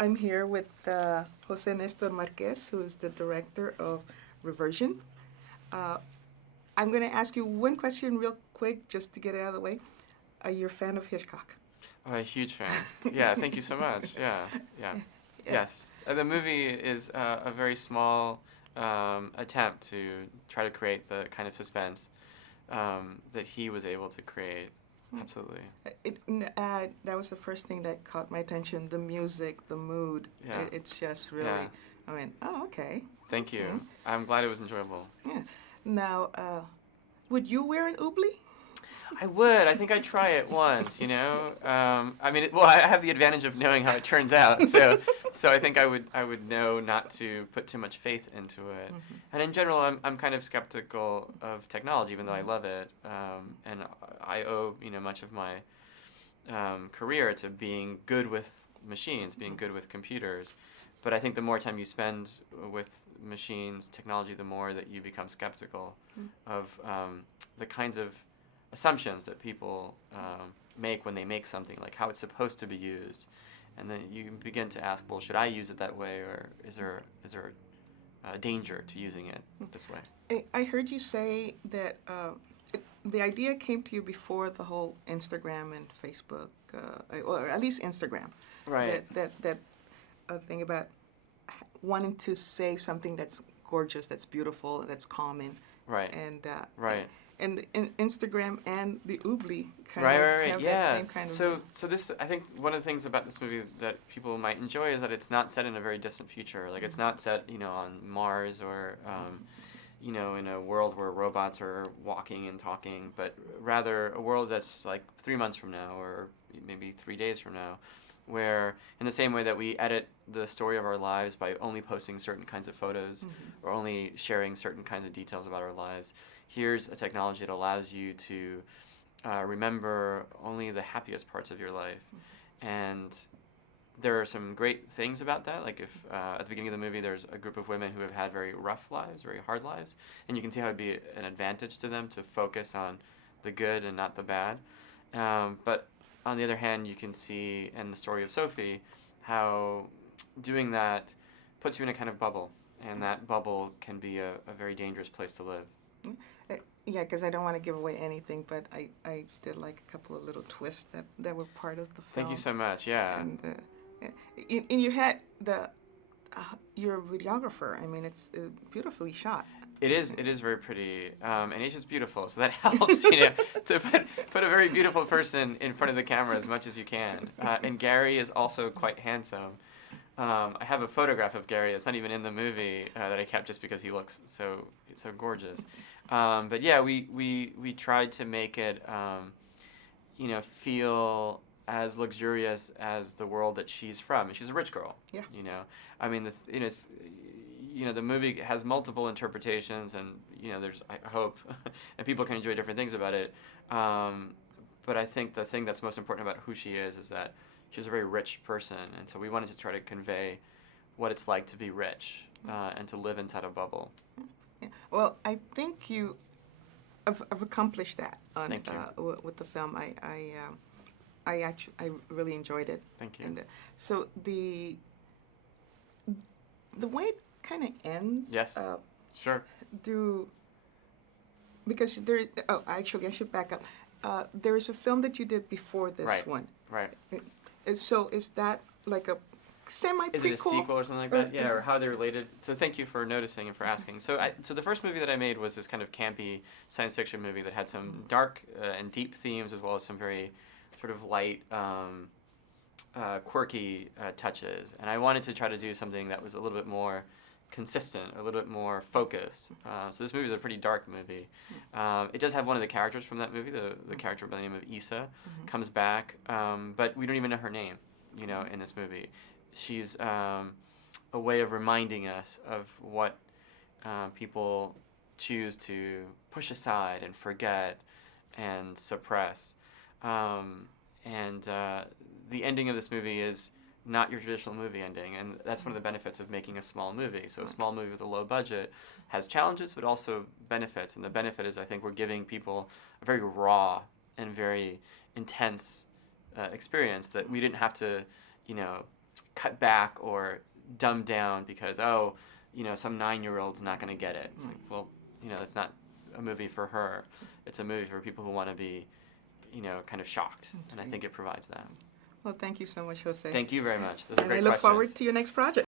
I'm here with Jose Nestor Marquez, who is the director of Reversion. Uh, I'm going to ask you one question real quick, just to get it out of the way. Are you a fan of Hitchcock? Oh, a huge fan. Yeah, thank you so much. Yeah, yeah, Yeah. yes. The movie is a very small attempt to try to create the kind of suspense that he was able to create. Absolutely. That was the first thing that caught my attention. The music, the mood. Yeah. It's just really. Yeah. I mean, oh, okay. Thank you. Mm. I'm glad it was enjoyable. Yeah. Now, would you wear an Oubli? I would. I think I'd try it once. I mean, I have the advantage of knowing how it turns out. So I think I would know not to put too much faith into it. Mm-hmm. And in general, I'm kind of skeptical of technology, even though I love it. And I owe much of my career to being good with machines, being good with computers. But I think the more time you spend with machines, technology, the more that you become skeptical of the kinds of assumptions that people make when they make something, like how it's supposed to be used. And then you begin to ask, well, should I use it that way, or is there a danger to using it this way? I heard you say that the idea came to you before the whole Instagram and Facebook, or at least Instagram. Right. That thing about wanting to save something that's gorgeous, that's beautiful, that's calming. Right. And right. And Instagram and the Oubli kind right, of right, right. have Yeah. that same kind of. So this, I think one of the things about this movie that people might enjoy is that it's not set in a very distant future. Like, it's not set, on Mars or, in a world where robots are walking and talking, but rather a world that's like 3 months from now, or maybe 3 days from now, where in the same way that we edit the story of our lives by only posting certain kinds of photos or only sharing certain kinds of details about our lives, here's a technology that allows you to remember only the happiest parts of your life. And there are some great things about that. Like, if at the beginning of the movie there's a group of women who have had very rough lives, very hard lives, and you can see how it'd be an advantage to them to focus on the good and not the bad. But on the other hand, you can see in the story of Sophie how doing that puts you in a kind of bubble, and that bubble can be a very dangerous place to live. Yeah, because I don't want to give away anything, but I did like a couple of little twists that were part of the film. Thank you so much. Yeah. And you had your videographer. I mean, it's beautifully shot. It is very pretty, and it's just beautiful. So that helps, to put a very beautiful person in front of the camera as much as you can. And Gary is also quite handsome. I have a photograph of Gary that's not even in the movie that I kept just because he looks so gorgeous. But yeah, we tried to make it, feel as luxurious as the world that she's from. And she's a rich girl. Yeah. I mean, the movie has multiple interpretations, and there's, I hope, and people can enjoy different things about it. But I think the thing that's most important about who she is that she's a very rich person, and so we wanted to try to convey what it's like to be rich and to live inside a bubble. Yeah. Well, I think you have accomplished that Thank you. With the film. I really enjoyed it. Thank you. And so the way it kind of ends. Yes. Sure. Because there. Oh, actually, I should back up. There is a film that you did before this one. Right. So is that like a semi-prequel? Is it a sequel or something like that? Yeah, or how they're related. So thank you for noticing and for asking. So the first movie that I made was this kind of campy science fiction movie that had some dark and deep themes, as well as some very sort of light, quirky touches. And I wanted to try to do something that was a little bit more consistent, a little bit more focused. So this movie is a pretty dark movie. It does have one of the characters from that movie, the character by the name of Issa, comes back, but we don't even know her name, in this movie. She's a way of reminding us of what people choose to push aside and forget and suppress. And the ending of this movie is not your traditional movie ending, and that's one of the benefits of making a small movie. So a small movie with a low budget has challenges, but also benefits, and the benefit is I think we're giving people a very raw and very intense experience that we didn't have to, cut back or dumbed down because, oh, you know, some 9-year-old's not going to get it. It's like, well, you know, it's not a movie for her. It's a movie for people who want to be, you know, kind of shocked. And I think it provides that. Well, thank you so much, Jose. Thank you very much. Those are And great I look questions. forward to your next project.